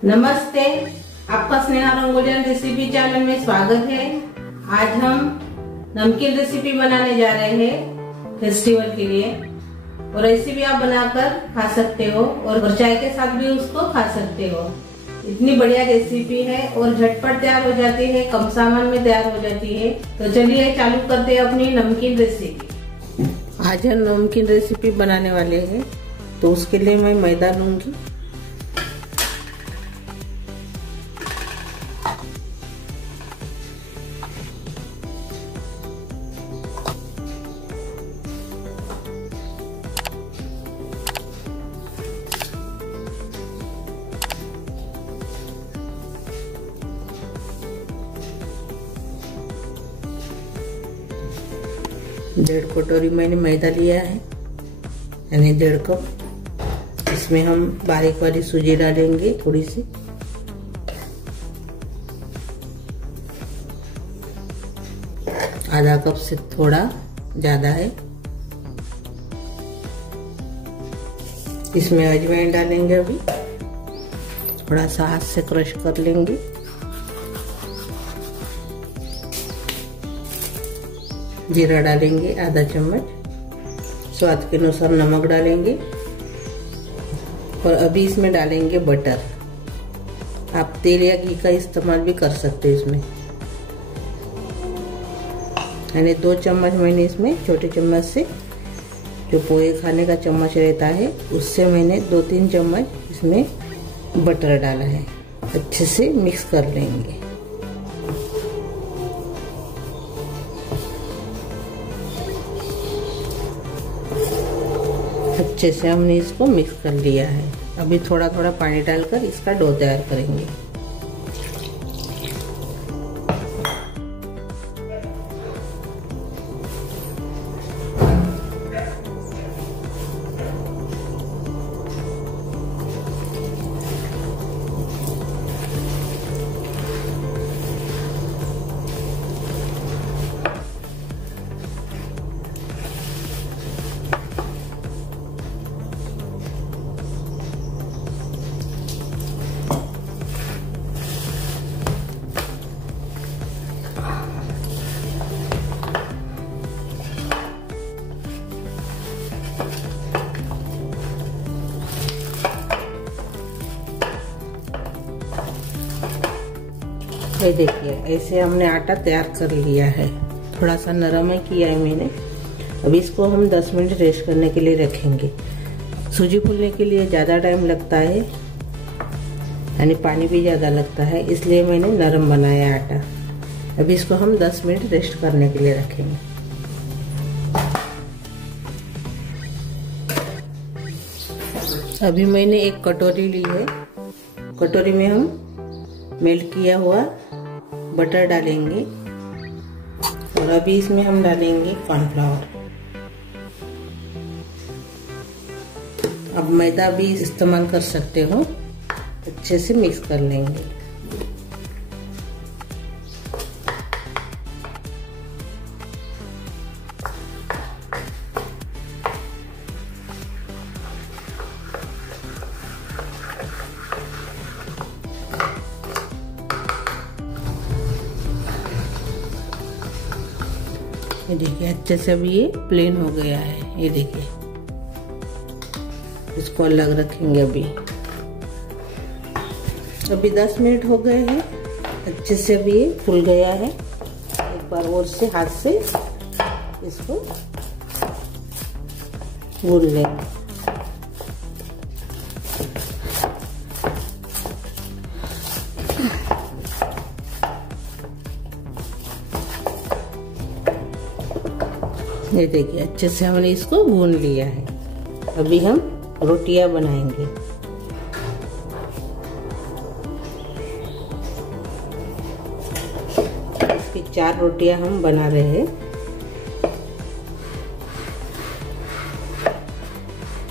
नमस्ते, आपका Sneha रंगोलियन recipe channel में स्वागत है। आज हम नमकीन रेसिपी बनाने जा रहे हैं फेस्टिवल के लिए। और ऐसी भी आप बनाकर खा सकते हो और चाय के साथ भी उसको खा सकते हो। इतनी बढ़िया रेसिपी है और झटपट तैयार हो जाती है, कम सामान में तैयार हो जाती है। तो चलिए चालू करते हैं अपनी नमकीन रेसिपी। आज हम नमकीन रेसिपी बनाने वाले हैं, तो उसके लिए मैं मैदा लूंगी। डेढ़ कटोरी मैंने मैदा लिया है, यानी 1.5 कप। इसमें हम बारीक वाली सूजी डालेंगे थोड़ी सी। आधा कप से थोड़ा ज्यादा है। इसमें अजवाइन डालेंगे, अभी थोड़ा सा हाथ से क्रश कर लेंगे। जीरा डालेंगे आधा चम्मच। स्वाद के अनुसार नमक डालेंगे और अभी इसमें डालेंगे बटर। आप तेल या घी का इस्तेमाल भी कर सकते हैं इसमें। यानी 2 चम्मच मैंने इसमें, छोटे चम्मच से, जो पोहे खाने का चम्मच रहता है उससे मैंने 2-3 चम्मच इसमें बटर डाला है। अच्छे से मिक्स कर लेंगे। अच्छे से हमने इसको मिक्स कर लिया है। अभी थोड़ा थोड़ा पानी डालकर इसका डो तैयार करेंगे। ये देखिए, ऐसे हमने आटा तैयार कर लिया है। थोड़ा सा नरम है किया है मैंने। अब इसको हम 10 मिनट रेस्ट करने के लिए रखेंगे। सूजी फूलने के लिए ज़्यादा टाइम लगता है, यानी पानी भी ज़्यादा लगता है, इसलिए मैंने नरम बनाया आटा। अब इसको हम 10 मिनट रेस्ट करने के लिए रखेंगे। अभी मैंने एक कटोरी ली है। कटोरी में हम मेल्ट किया हुआ बटर डालेंगे और अभी इसमें हम डालेंगे कॉर्नफ्लावर। अब मैदा भी इस्तेमाल कर सकते हो। अच्छे से मिक्स कर लेंगे। ये देखिए, अच्छे से अभी ये प्लेन हो गया है। ये देखिए, इसको अलग रखेंगे। अभी 10 मिनट हो गए हैं। अच्छे से अभी ये फूल गया है। एक बार और से हाथ से इसको गूंद लेंगे। ये देखिए, अच्छे से हमने इसको गूंद लिया है। अभी हम रोटियां बनाएंगे। इसकी 4 रोटियां हम बना रहे हैं।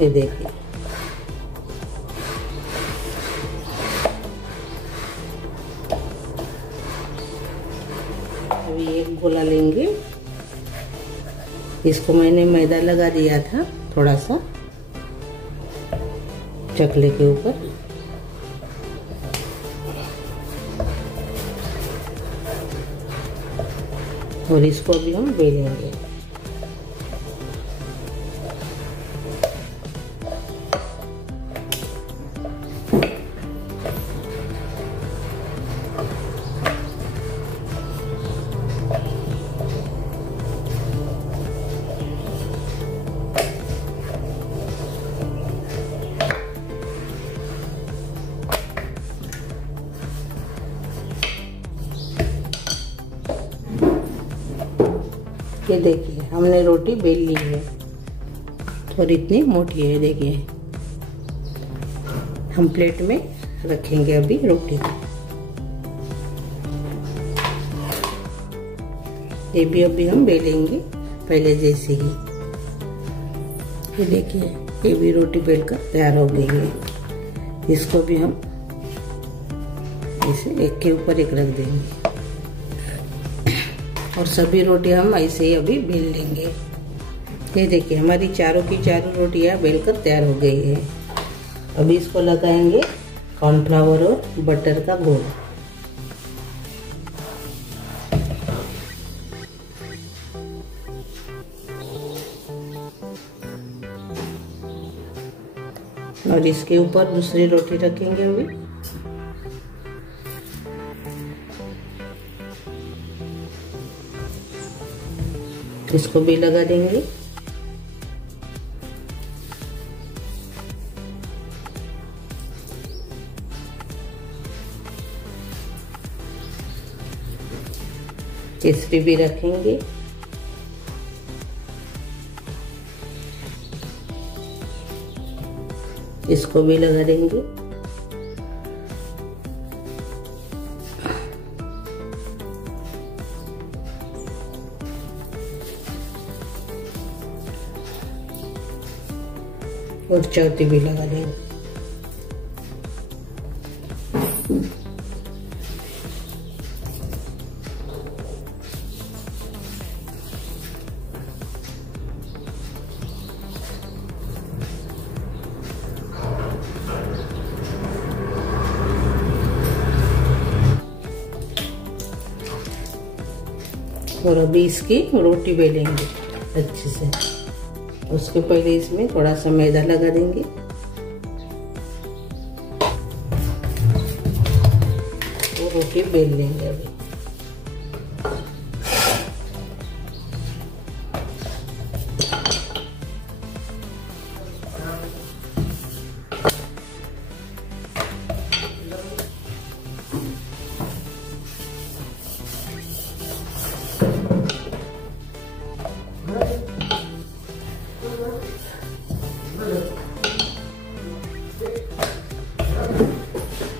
ये देखिए, अभी एक गोला लेंगे। इसको मैंने मैदा लगा दिया था थोड़ा सा चकले के ऊपर। और इसको भी हम बेलेंगे। ये देखिए हमने रोटी बेल ली है, थोड़ी इतनी मोटी है। देखिए हम प्लेट में रखेंगे अभी रोटी को। ये भी अभी हम बेलेंगे पहले जैसे ही। ये देखिए ये भी रोटी बेलकर तैयार हो गई है। इसको भी हम ऐसे एक के ऊपर एक रख देंगे और सभी रोटी हम ऐसे ही अभी बेल लेंगे। ये देखिए हमारी चारों की चारों रोटियां बेलकर तैयार हो गई है। अभी इसको लगाएंगे कॉर्नफ्लावर और बटर का घोल। और इसके ऊपर दूसरी रोटी रखेंगे अभी। इसको भी लगा देंगे। तीसरी भी रखेंगे। इसको भी लगा देंगे। और चौथी भी लगा देंगे। और अभी इसकी रोटी बेलेंगे अच्छे से। उसके पहले इसमें थोड़ा सा मैदा लगा देंगे। और रोटी बेल लेंगे अभी।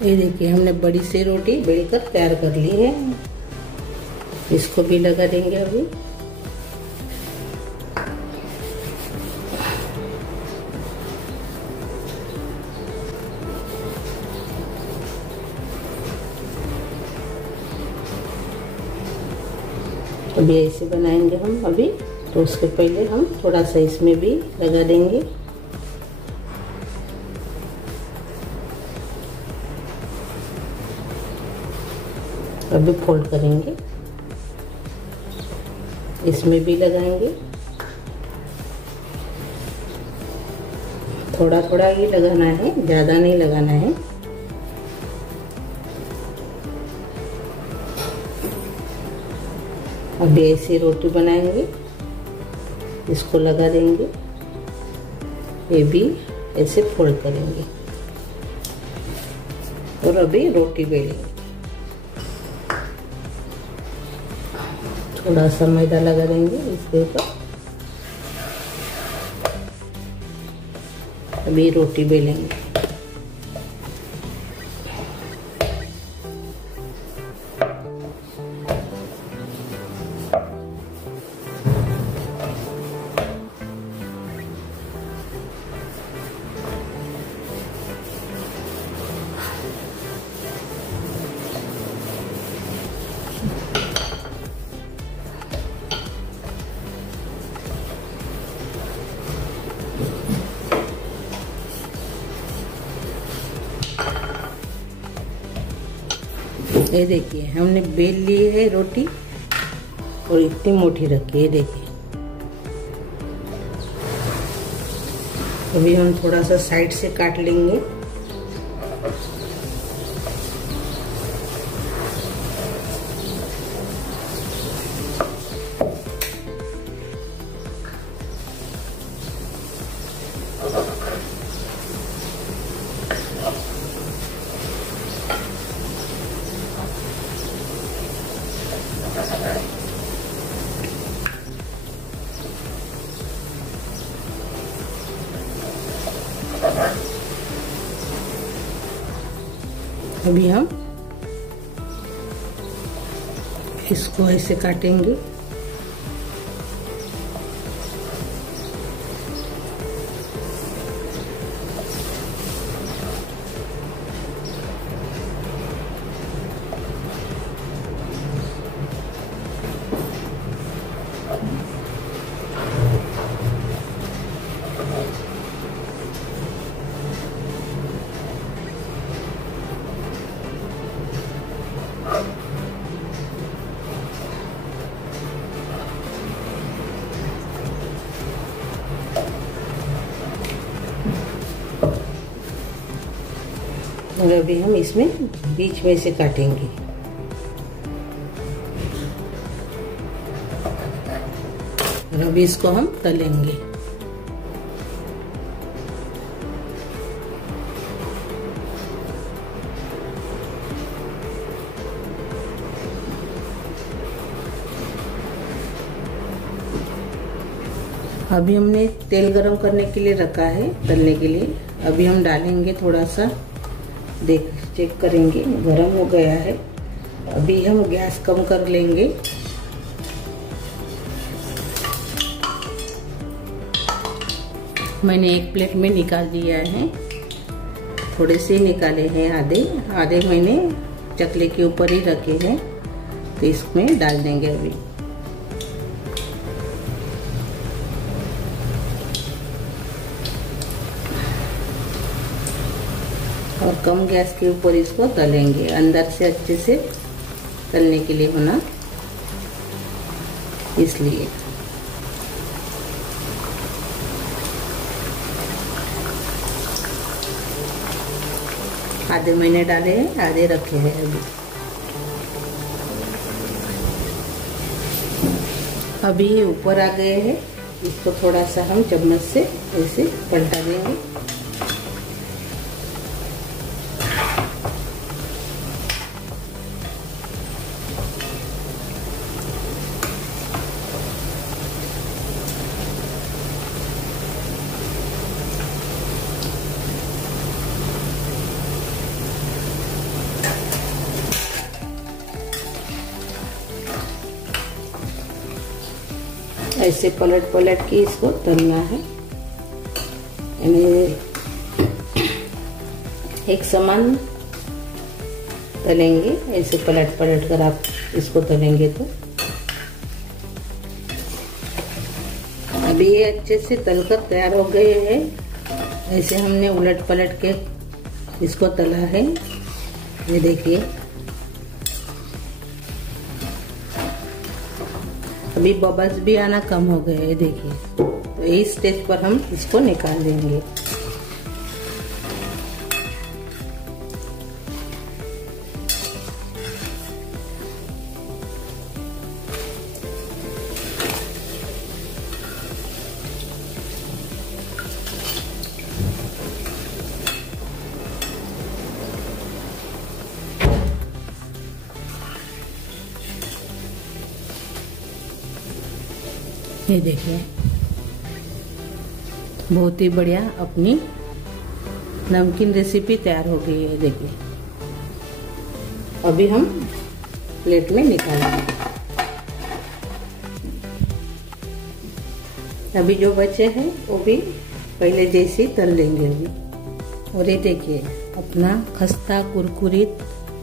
ये देखिए हमने बड़ी सी रोटी बेलकर तैयार कर ली है। इसको भी लगा देंगे अभी। अभी ऐसे बनाएंगे हम अभी। तो उसके पहले हम थोड़ा सा इसमें भी लगा देंगे। अभी फोल्ड करेंगे। इसमें भी लगाएंगे। थोड़ा थोड़ा ही लगाना है, ज्यादा नहीं लगाना है। अभी ऐसी रोटी बनाएंगे। इसको लगा देंगे। ये भी ऐसे फोल्ड करेंगे और अभी रोटी बेलेंगे। थोड़ा सा मैदा लगा देंगे इसके ऊपर। अभी रोटी बेलेंगे। ये देखिए हमने बेल ली है रोटी और इतनी मोटी रखी है, देखिए। अभी हम थोड़ा सा साइड से काट लेंगे। अभी हम इसको ऐसे काटेंगे। और अभी हम इसमें बीच में से काटेंगे। और अभी इसको हम तलेंगे। अभी हमने तेल गरम करने के लिए रखा है, तलने के लिए। अभी हम डालेंगे थोड़ा सा, देख चेक करेंगे, गरम हो गया है। अभी हम गैस कम कर लेंगे। मैंने एक प्लेट में निकाल दिया है, थोड़े से निकाले हैं, आधे मैंने चकले के ऊपर ही रखे हैं, तो इसमें डाल देंगे अभी। और कम गैस के ऊपर इसको तलेंगे, अंदर से अच्छे से तलने के लिए होना, इसलिए। आधे मैंने डाले हैं, आधे रखे हैं अभी ये ऊपर आ गए हैं। इसको थोड़ा सा हम चम्मच से ऐसे पलटा देंगे। ऐसे पलट पलट के इसको तलना है, एक समान तलेंगे। ऐसे पलट पलट कर आप इसको तलेंगे तो अभी ये अच्छे से तलकर तैयार हो गए हैं। ऐसे हमने उलट पलट के इसको तला है, ये देखिए। अभी बबल्स भी आना कम हो गए हैं, देखिए। तो इस स्टेज पर हम इसको निकाल देंगे। ये देखिए, बहुत ही बढ़िया अपनी नमकीन रेसिपी तैयार हो गई है, देखिए। अभी हम प्लेट में निकालेंगे। अभी जो बचे हैं वो भी पहले जैसे तल लेंगे अभी। और ये देखिए, अपना खस्ता कुरकुरीत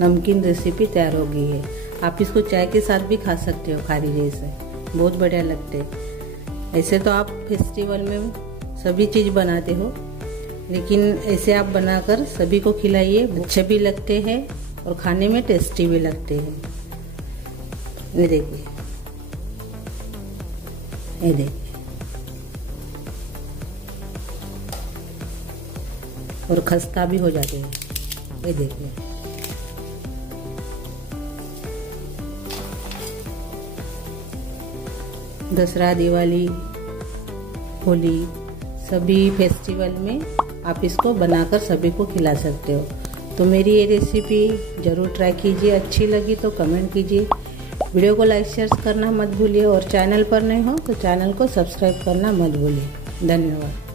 नमकीन रेसिपी तैयार हो गई है। आप इसको चाय के साथ भी खा सकते हो, खारी जैसे, बहुत बढ़िया लगते हैं। ऐसे तो आप फेस्टिवल में सभी चीज़ बनाते हो, लेकिन ऐसे आप बनाकर सभी को खिलाइए, अच्छे भी लगते हैं और खाने में टेस्टी भी लगते हैं। ये देखिए, ये देखिए, और खस्ता भी हो जाते हैं। ये देखिए, दसरा, दिवाली, होली सभी फेस्टिवल में आप इसको बनाकर सभी को खिला सकते हो। तो मेरी ये रेसिपी ज़रूर ट्राई कीजिए। अच्छी लगी तो कमेंट कीजिए। वीडियो को लाइक शेयर करना मत भूलिए, और चैनल पर नए हो तो चैनल को सब्सक्राइब करना मत भूलिए। धन्यवाद।